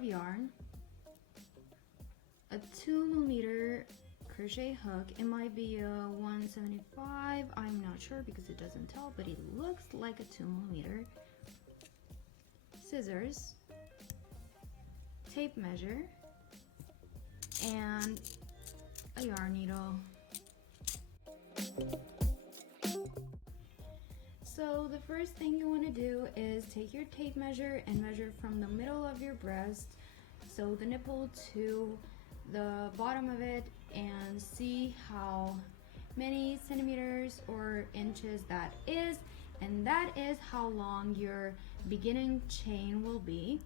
of yarn, a 2mm crochet hook. It might be a 175, I'm not sure because it doesn't tell, but it looks like a 2mm. Scissors, tape measure, and a yarn needle. So the first thing you want to do is take your tape measure and measure from the middle of your breast, so the nipple, to the bottom of it, and see how many centimeters or inches that is, and that is how long your beginning chain will be.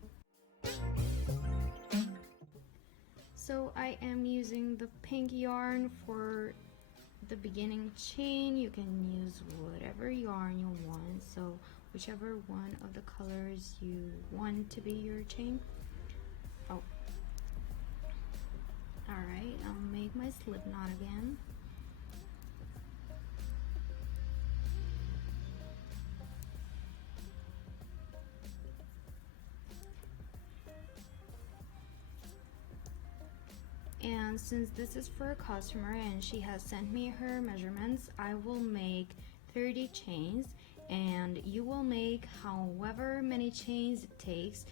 So I am using the pink yarn for the beginning chain. You can use whatever yarn you want, so whichever one of the colors you want to be your chain. Oh, alright, I'll make my slip knot again. And since this is for a customer and she has sent me her measurements, I will make 30 chains, and you will make however many chains it takes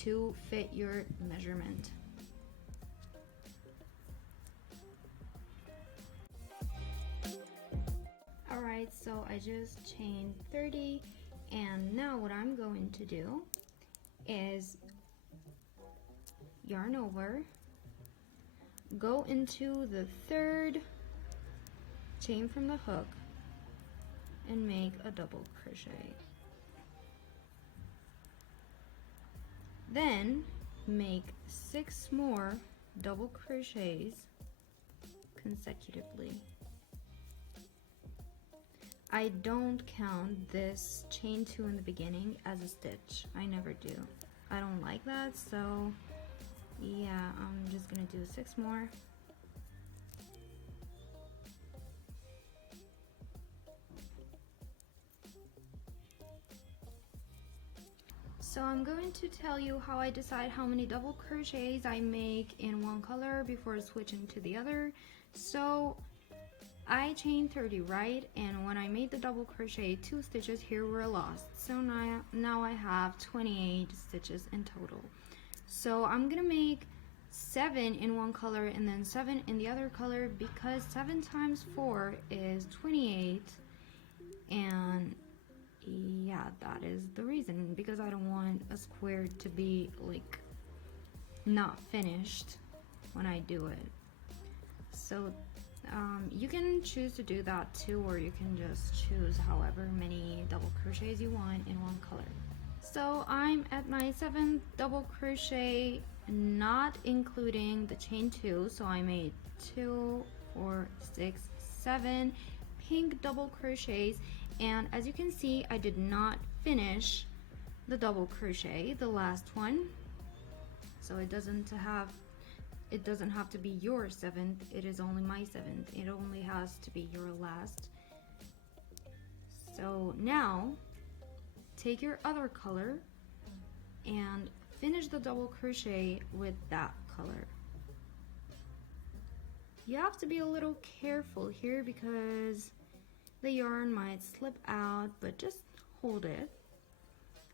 to fit your measurement. Alright, so I just chained 30, and now what I'm going to do is yarn over, go into the third chain from the hook, and make a double crochet. Then make 6 more double crochets consecutively. I don't count this chain 2 in the beginning as a stitch. I never do. I don't like that, so yeah, I'm just gonna do 6 more. So I'm going to tell you how I decide how many double crochets I make in one color before switching to the other. So I chained 30, right? And when I made the double crochet, 2 stitches here were lost. So now I have 28 stitches in total. So I'm gonna make 7 in one color and then 7 in the other color, because 7 times 4 is 28, and yeah, that is the reason, because I don't want a square to be like not finished when I do it. So you can choose to do that too, or you can just choose however many double crochets you want in one color. So I'm at my 7th double crochet, not including the chain 2, so I made 2, 4, 6, 7 pink double crochets, and as you can see, I did not finish the double crochet, the last one, so it doesn't have to be your 7th, it is only my 7th, it only has to be your last. So now take your other color and finish the double crochet with that color. You have to be a little careful here because the yarn might slip out, but just hold it.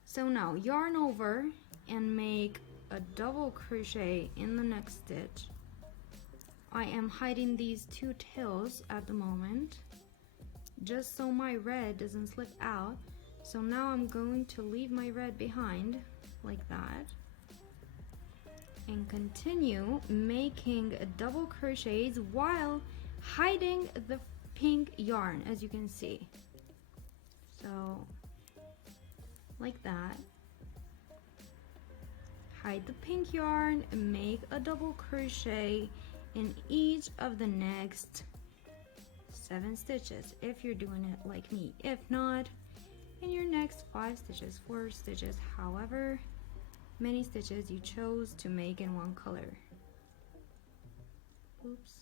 So now yarn over and make a double crochet in the next stitch. I am hiding these 2 tails at the moment just so my red doesn't slip out. So now I'm going to leave my red behind like that and continue making double crochets while hiding the pink yarn, as you can see. So like that, hide the pink yarn and make a double crochet in each of the next 7 stitches if you're doing it like me. If not, in your next 5 stitches, 4 stitches, however many stitches you chose to make in one color. Oops.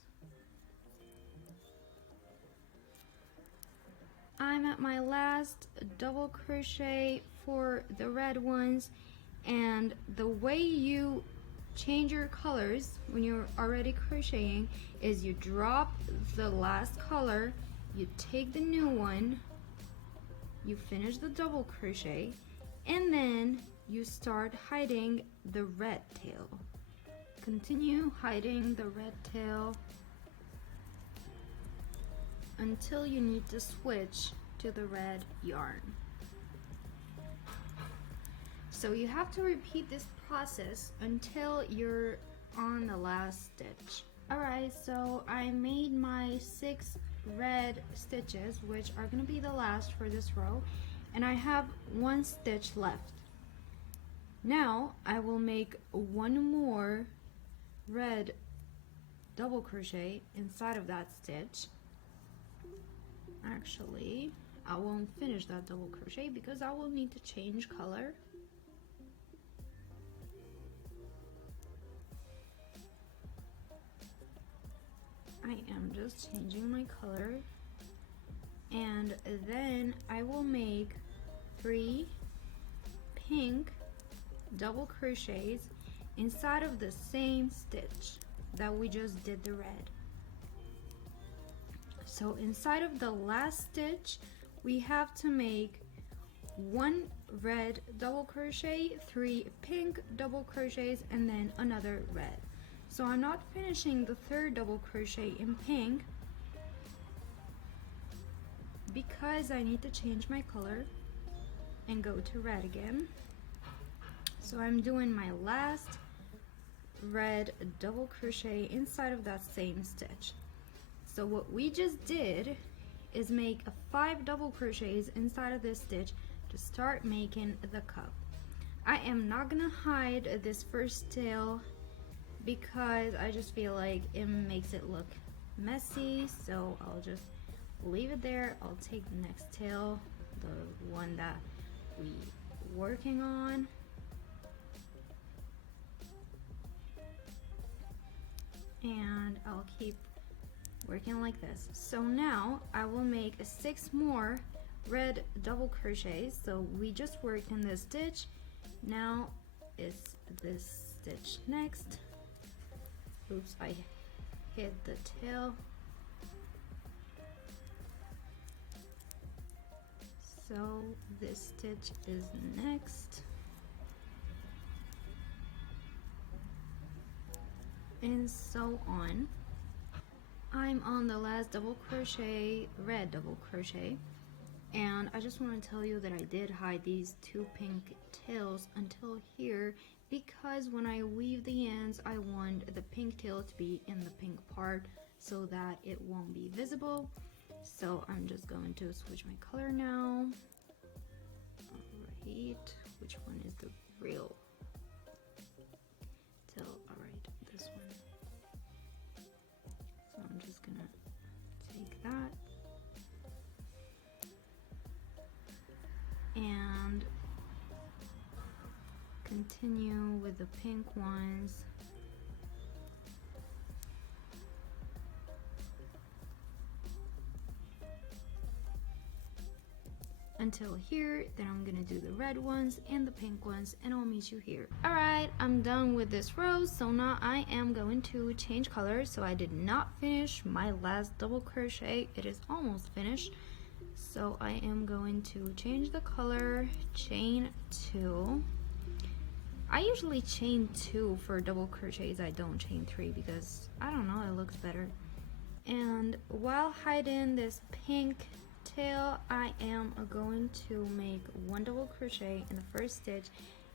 I'm at my last double crochet for the red ones, and the way you change your colors when you're already crocheting is you drop the last color, you take the new one, you finish the double crochet, and then you start hiding the red tail. Continue hiding the red tail until you need to switch to the red yarn. So you have to repeat this process until you're on the last stitch. Alright, so I made my 6 red stitches, which are going to be the last for this row, and I have 1 stitch left. Now I will make 1 more red double crochet inside of that stitch. Actually, I won't finish that double crochet because I will need to change color. I am just changing my color, and then I will make 3 pink double crochets inside of the same stitch that we just did the red. So inside of the last stitch we have to make 1 red double crochet, 3 pink double crochets, and then another red. So I'm not finishing the 3rd double crochet in pink because I need to change my color and go to red again. So I'm doing my last red double crochet inside of that same stitch. So what we just did is make 5 double crochets inside of this stitch to start making the cup. I am not gonna hide this first tail because I just feel like it makes it look messy, so I'll just leave it there. I'll take the next tail, the one that we working on, and I'll keep working like this. So now I will make 6 more red double crochets. So we just worked in this stitch, now it's this stitch next. Oops, I hit the tail. So this stitch is next. And so on. I'm on the last double crochet, red double crochet, and I just want to tell you that I did hide these 2 pink tails until here because when I weave the ends I want the pink tail to be in the pink part so that it won't be visible. So I'm just going to switch my color now. Alright, which one is the real tail? Alright, this one. So I'm just gonna take that and continue with the pink ones. Until here, then I'm gonna do the red ones and the pink ones, and I'll meet you here. Alright, I'm done with this row, so now I am going to change colors. So I did not finish my last double crochet, it is almost finished. So I am going to change the color, chain 2. I usually chain 2 for double crochets, I don't chain 3 because, I don't know, it looks better. And while hiding this pink tail, I am going to make 1 double crochet in the first stitch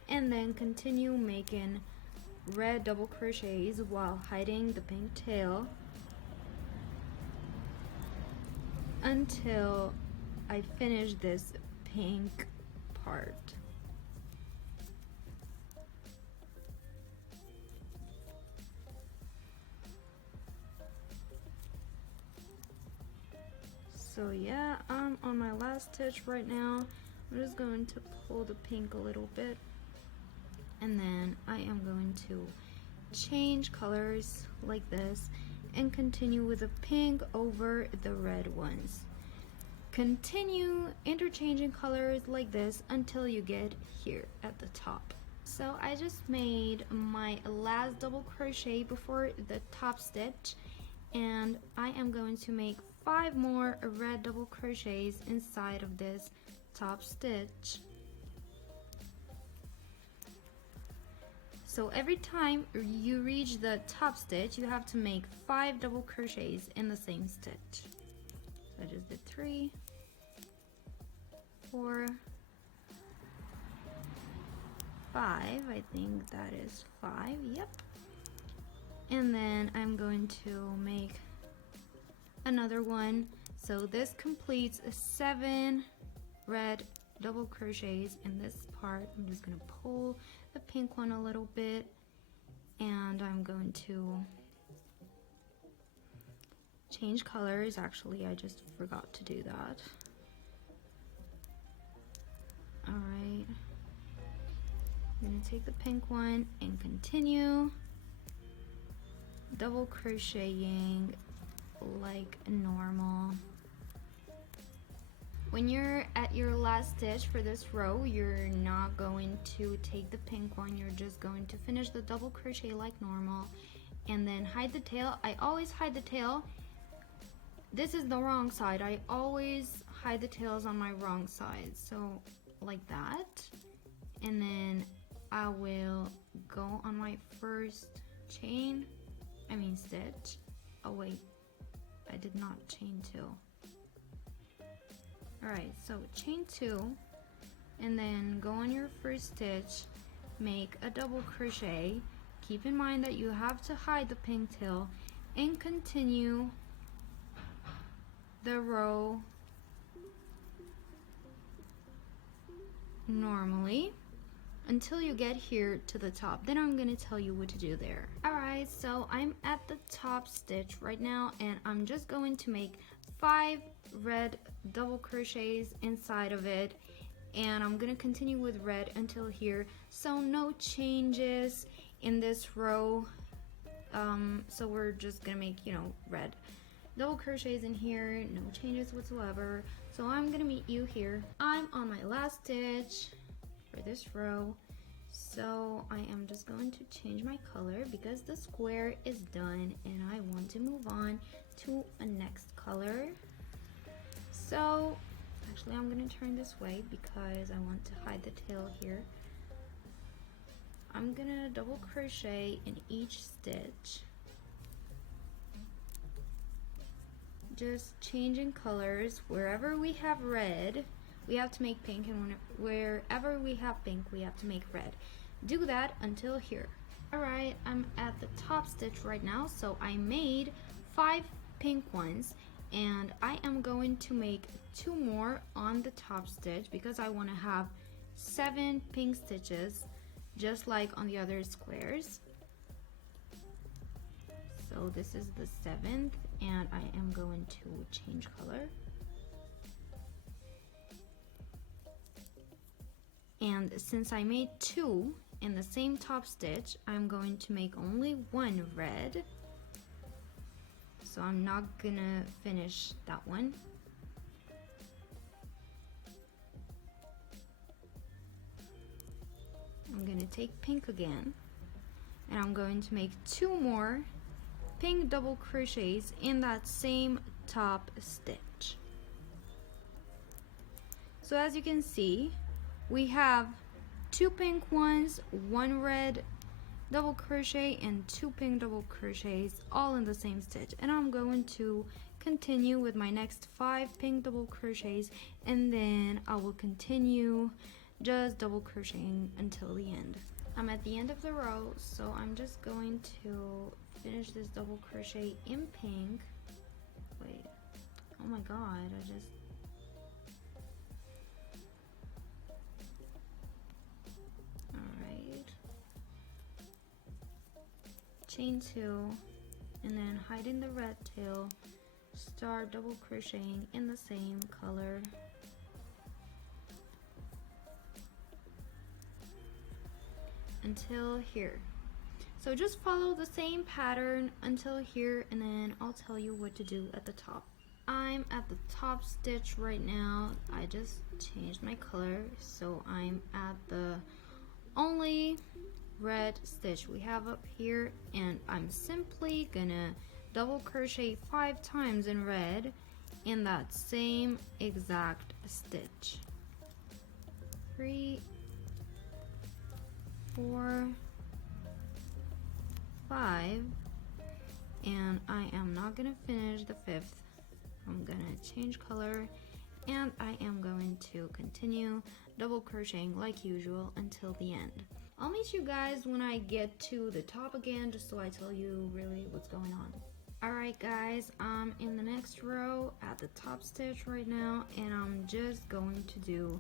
and then continue making red double crochets while hiding the pink tail until I finish this pink part. So yeah, I'm on my last stitch right now. I'm just going to pull the pink a little bit, and then I am going to change colors like this and continue with the pink over the red ones. Continue interchanging colors like this until you get here at the top. So I just made my last double crochet before the top stitch, and I am going to make 5 more red double crochets inside of this top stitch. So every time you reach the top stitch, you have to make 5 double crochets in the same stitch. So I just did 3, 4, 5, I think that is 5, yep. And then I'm going to make another one. So this completes 7 red double crochets in this part. I'm just gonna pull the pink one a little bit, and I'm going to change colors. Actually, I just forgot to do that. All right, I'm gonna take the pink one and continue double crocheting like normal. When you're at your last stitch for this row, you're not going to take the pink one, you're just going to finish the double crochet like normal and then hide the tail. I always hide the tail. This is the wrong side. I always hide the tails on my wrong side. So like that. And then I will go on my first stitch. Oh wait, I did not chain 2. Alright, so chain 2 and then go on your first stitch, make a double crochet. Keep in mind that you have to hide the pink tail and continue the row normally until you get here to the top. Then I'm gonna tell you what to do there. Alright, so I'm at the top stitch right now and I'm just going to make 5 red double crochets inside of it, and I'm gonna continue with red until here. So no changes in this row. So we're just gonna make, red double crochets in here, no changes whatsoever. So I'm gonna meet you here. I'm on my last stitch for this row, so I am just going to change my color because the square is done and I want to move on to a next color. So actually I'm going to turn this way because I want to hide the tail here. I'm going to double crochet in each stitch, just changing colors. Wherever we have red, we have to make pink, and wherever we have pink, we have to make red. Do that until here. Alright, I'm at the top stitch right now, so I made 5 pink ones, and I am going to make 2 more on the top stitch because I want to have 7 pink stitches, just like on the other squares. So this is the 7th, and I am going to change color. And since I made 2 in the same top stitch, I'm going to make only 1 red. So I'm not gonna finish that one. I'm gonna take pink again, and I'm going to make 2 more pink double crochets in that same top stitch. So as you can see, we have 2 pink ones, 1 red double crochet, and 2 pink double crochets all in the same stitch. And I'm going to continue with my next 5 pink double crochets, and then I will continue just double crocheting until the end. I'm at the end of the row, so I'm just going to finish this double crochet in pink. Wait, oh my god, alright. Chain 2, and then hide in the red tail, start double crocheting in the same color. Until here. So just follow the same pattern until here, and then I'll tell you what to do at the top. I'm at the top stitch right now. I just changed my color, so I'm at the only red stitch we have up here, and I'm simply gonna double crochet 5 times in red in that same exact stitch. 3, 4, 5, and I am not gonna finish the 5th. I'm gonna change color, and I am going to continue double crocheting like usual until the end. I'll meet you guys when I get to the top again, just so I tell you really what's going on. Alright guys, I'm in the next row at the top stitch right now, and I'm just going to do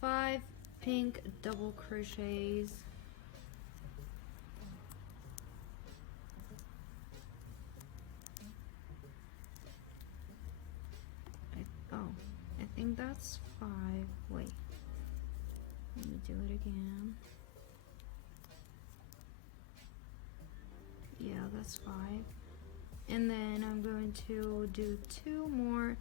5 pink double crochets. I think that's 5. Wait, let me do it again. Yeah, that's 5. And then I'm going to do 2 more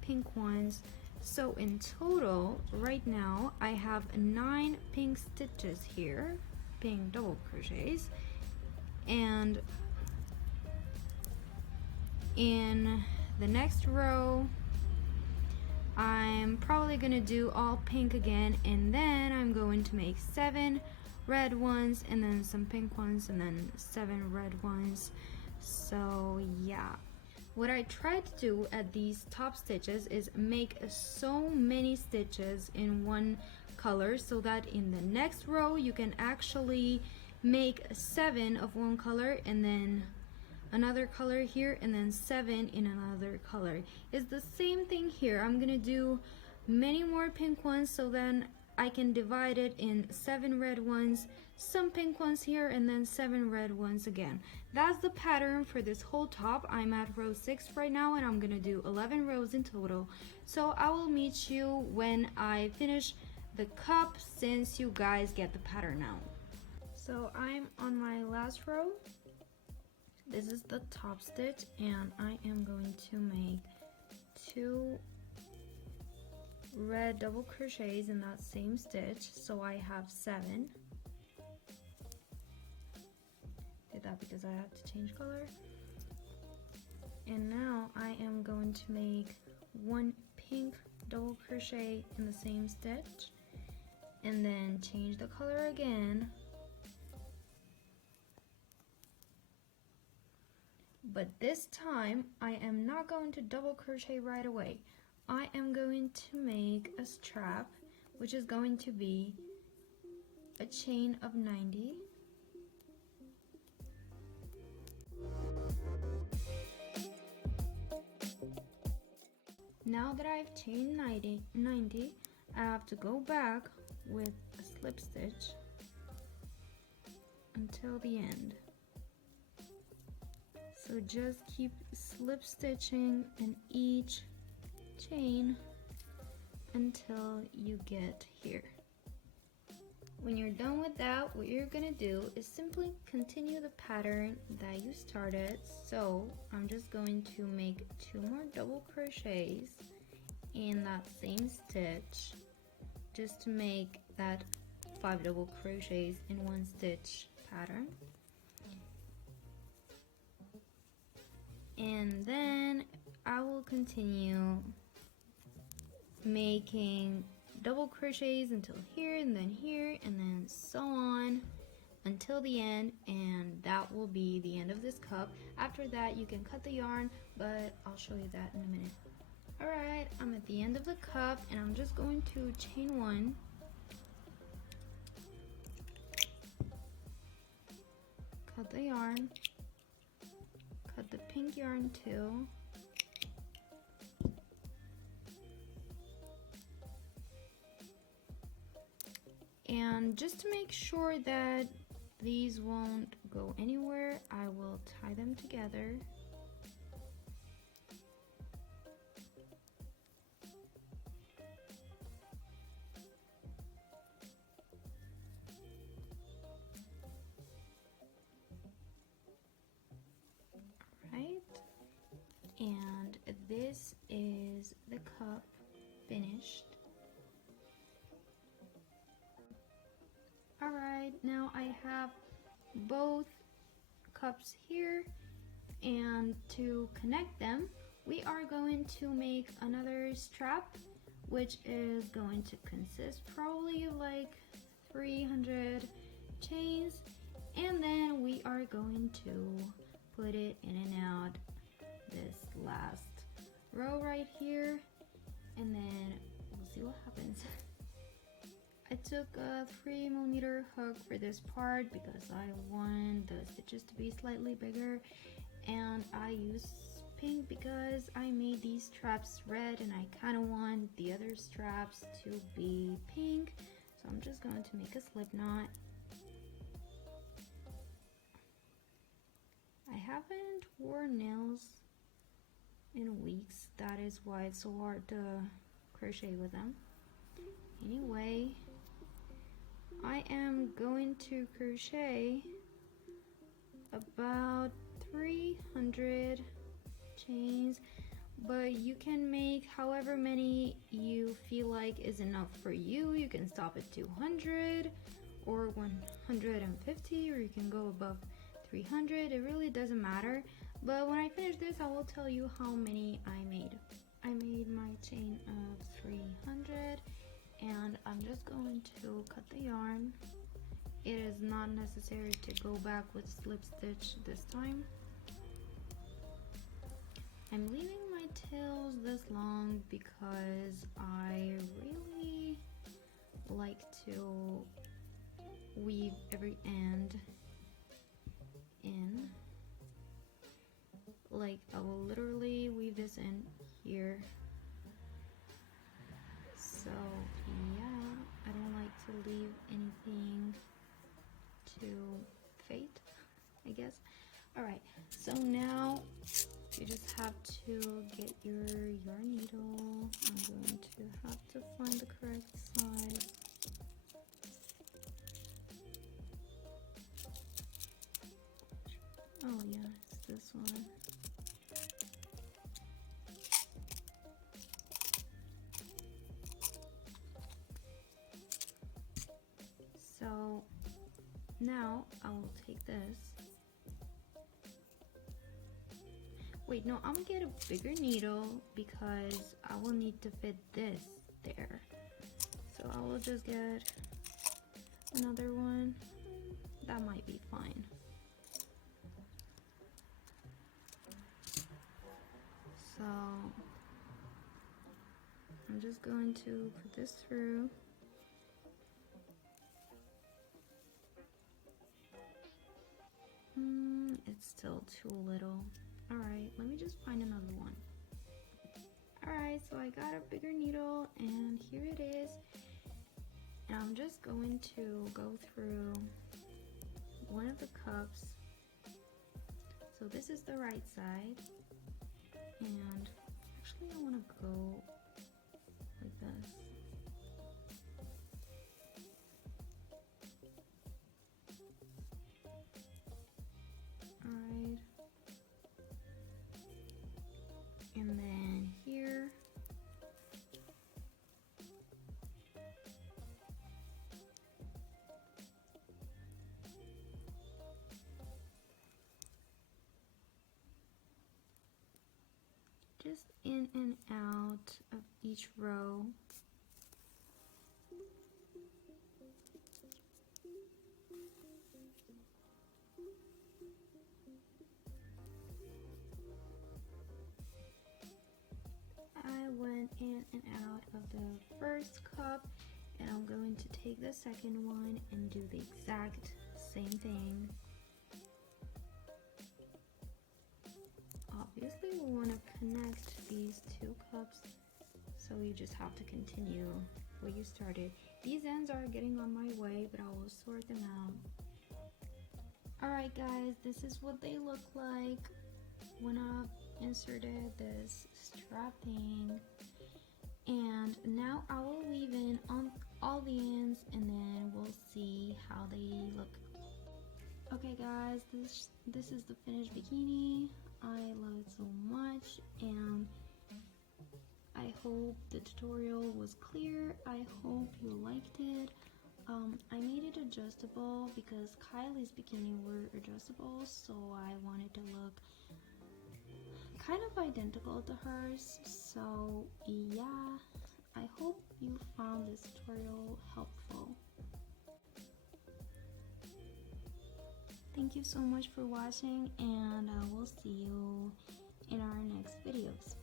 pink ones. So in total, right now, I have 9 pink stitches here, pink double crochets. And in the next row, I'm probably gonna do all pink again, and then I'm going to make 7 red ones, and then some pink ones, and then 7 red ones. So yeah, what I try to do at these top stitches is make so many stitches in one color, so that in the next row you can actually make 7 of one color, and then another color here, and then 7 in another color. It's the same thing here. I'm gonna do many more pink ones, so then I can divide it in 7 red ones, some pink ones here, and then 7 red ones again. That's the pattern for this whole top. I'm at row 6 right now, and I'm gonna do 11 rows in total. So I will meet you when I finish the cup, since you guys get the pattern now. So I'm on my last row. This is the top stitch, and I am going to make 2 red double crochets in that same stitch, so I have 7. Did that because I had to change color. And now I am going to make 1 pink double crochet in the same stitch, and then change the color again. But this time, I am not going to double crochet right away. I am going to make a strap, which is going to be a chain of 90. Now that I've chained 90, I have to go back with a slip stitch until the end. So just keep slip stitching in each chain until you get here. When you're done with that, what you're gonna do is simply continue the pattern that you started. So I'm just going to make 2 more double crochets in that same stitch, just to make that 5 double crochets in one stitch pattern. And then I will continue making double crochets until here, and then so on until the end, and that will be the end of this cup. After that, you can cut the yarn, but I'll show you that in a minute. Alright, I'm at the end of the cup, and I'm just going to chain 1, cut the yarn, cut the pink yarn too, and just to make sure that these won't go anywhere, I will tie them together. And this is the cup finished. side. Now I have both cups here, and to connect them we are going to make another strap, which is going to consist probably of like 300 chains, and then we are going to put it in and out this last row right here, and then we'll see what happens. I took a 3mm hook for this part because I want the stitches to be slightly bigger, and I used pink because I made these straps red and I kind of want the other straps to be pink, so I'm just going to make a slip knot. I haven't worn nails in weeks, that is why it's so hard to crochet with them. Anyway, I am going to crochet about 300 chains, but you can make however many you feel like is enough for you. You can stop at 200 or 150, or you can go above 300. It really doesn't matter, but when I finish this I will tell you how many I made. I made my chain of 300, and I'm just going to cut the yarn. It is not necessary to go back with slip stitch this time. I'm leaving my tails this long because I really like to weave every end in. Like, I will literally weave this in here. So yeah, I don't like to leave anything to fate, I guess. Alright, so now you just have to get your yarn needle. I'm going to have to find the correct size. Oh yeah, it's this one. So now I will take this. Wait, no, I'm gonna get a bigger needle because I will need to fit this there. So I will just get another one. That might be fine. So I'm just going to put this through. It's still too little. Alright, let me just find another one. Alright, so I got a bigger needle and here it is. And I'm just going to go through one of the cups. So this is the right side. And actually I want to go like this. Alright. And then here. Just in and out of each row. I went in and out of the first cup, and I'm going to take the second one and do the exact same thing. Obviously we want to connect these two cups, so you just have to continue where you started. These ends are getting on my way, but I will sort them out. Alright guys, this is what they look like when I've inserted this strapping, and now I will weave in on all the ends and then we'll see how they look. Okay guys, this is the finished bikini. I love it so much, and I hope the tutorial was clear. I hope you liked it. I made it adjustable because Kylie's bikini were adjustable, so I wanted to look kind of identical to hers. So yeah, I hope you found this tutorial helpful. Thank you so much for watching, and I will see you in our next videos.